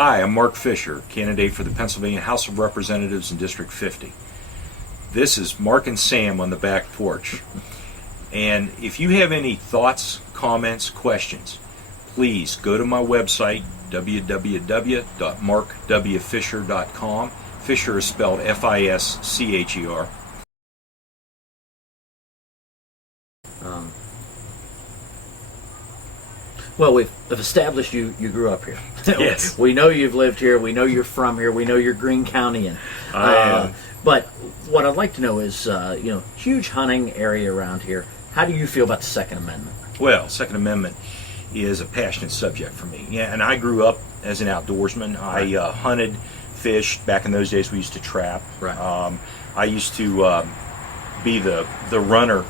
Hi, I'm Mark Fischer, candidate for the Pennsylvania House of Representatives in District 50. This is Mark and Sam on the back porch. And if you have any thoughts, comments, questions, please go to my website, www.markwfischer.com. Fischer is spelled F-I-S-C-H-E-R. Well, we've established you grew up here. Yes. We know you've lived here. We know you're from here. We know you're Greene Countyan. I am. But what I'd like to know is, huge hunting area around here. How do you feel about the Second Amendment? Well, Second Amendment is a passionate subject for me. Yeah, and I grew up as an outdoorsman. I hunted, fished. Back in those days, we used to trap. Right. I used to be the runner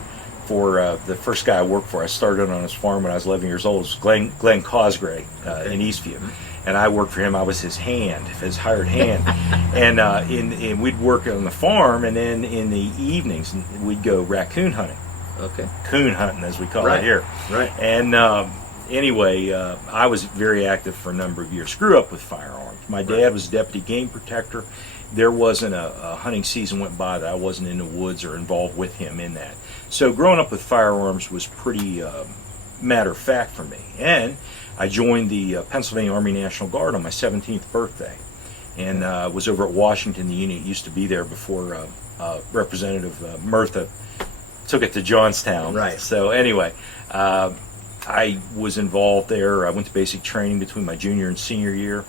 for the first guy I worked for. I started on his farm when I was 11 years old. It was Glenn Cosgray in Eastview. And I worked for him. I was his hired hand. And we'd work on the farm, and then in the evenings, we'd go raccoon hunting. Okay. Coon hunting, as we call it here. Right. And anyway, I was very active for a number of years. Grew up with firearms. My dad was a deputy game protector. There wasn't a hunting season went by that I wasn't in the woods or involved with him in that. So growing up with firearms was pretty matter of fact for me. And I joined the Pennsylvania Army National Guard on my 17th birthday, and was over at Washington. The unit used to be there before Representative Murtha took it to Johnstown. Right. So anyway, I was involved there. I went to basic training between my junior and senior year,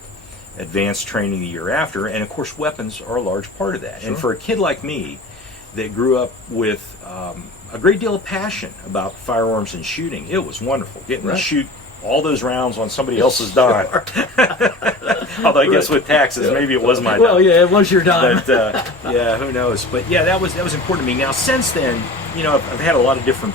advanced training the year after, and of course weapons are a large part of that. Sure. And for a kid like me that grew up with a great deal of passion about firearms and shooting, it was wonderful getting to shoot all those rounds on somebody else's dime. Although I guess with taxes, maybe it was my dime. Well, yeah, it was your dime. But yeah, who knows? But yeah, that was important to me. Now, since then, I've had a lot of different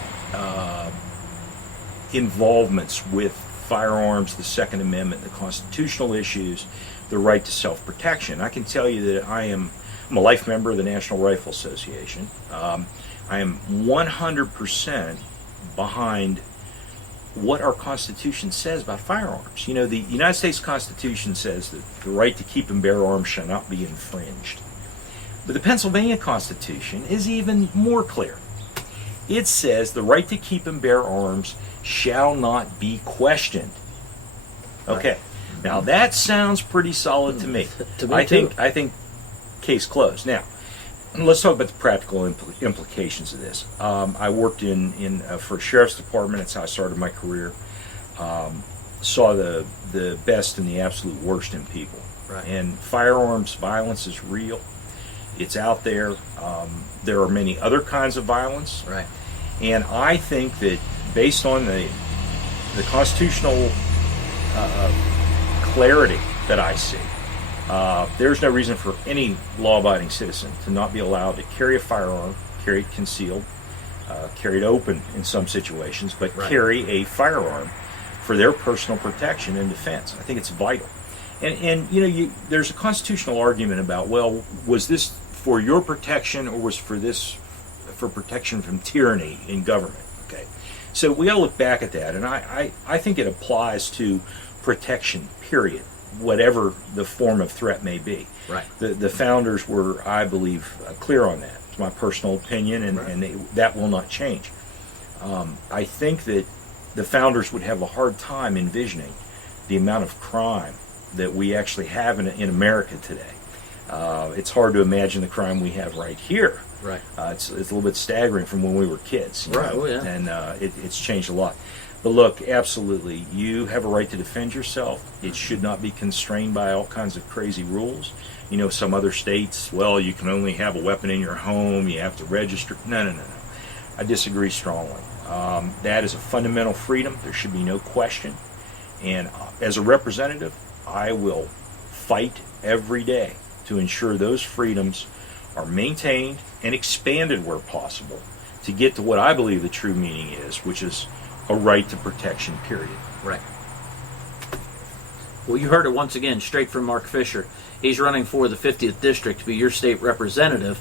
involvements with firearms, the Second Amendment, the constitutional issues, the right to self-protection. I can tell you that I'm a life member of the National Rifle Association. I am 100% behind what our Constitution says about firearms. The United States Constitution says that the right to keep and bear arms shall not be infringed. But the Pennsylvania Constitution is even more clear. It says the right to keep and bear arms shall not be questioned. Okay. Now that sounds pretty solid to me. To me I too. think case closed. Now, let's talk about the practical implications of this. I worked for a sheriff's department. That's how I started my career. Saw the best and the absolute worst in people. Right. And firearms violence is real. It's out there. There are many other kinds of violence. Right. And I think that based on the constitutional clarity that I see, there's no reason for any law-abiding citizen to not be allowed to carry a firearm, carry it concealed, carry it open in some situations, but carry a firearm for their personal protection and defense. I think it's vital. And there's a constitutional argument about, well, was this for your protection or was for protection from tyranny in government? Okay, so we got to look back at that, and I think it applies to protection, period, whatever the form of threat may be. Right. The founders were, I believe, clear on that. It's my personal opinion, and that will not change. I think that the founders would have a hard time envisioning the amount of crime that we actually have in America today. It's hard to imagine the crime we have right here. Right. It's a little bit staggering from when we were kids. Right. Oh, yeah. And it's changed a lot. But look, absolutely, you have a right to defend yourself. It should not be constrained by all kinds of crazy rules. Some other states, well, you can only have a weapon in your home, you have to register. No. I disagree strongly. That is a fundamental freedom. There should be no question. And as a representative, I will fight every day to ensure those freedoms are maintained and expanded where possible to get to what I believe the true meaning is, which is a right to protection, period. Right. Well, you heard it once again, straight from Mark Fischer. He's running for the 50th District to be your state representative.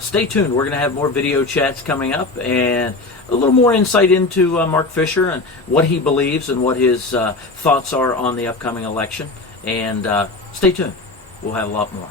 Stay tuned. We're going to have more video chats coming up and a little more insight into Mark Fischer and what he believes and what his thoughts are on the upcoming election. And stay tuned. We'll have a lot more.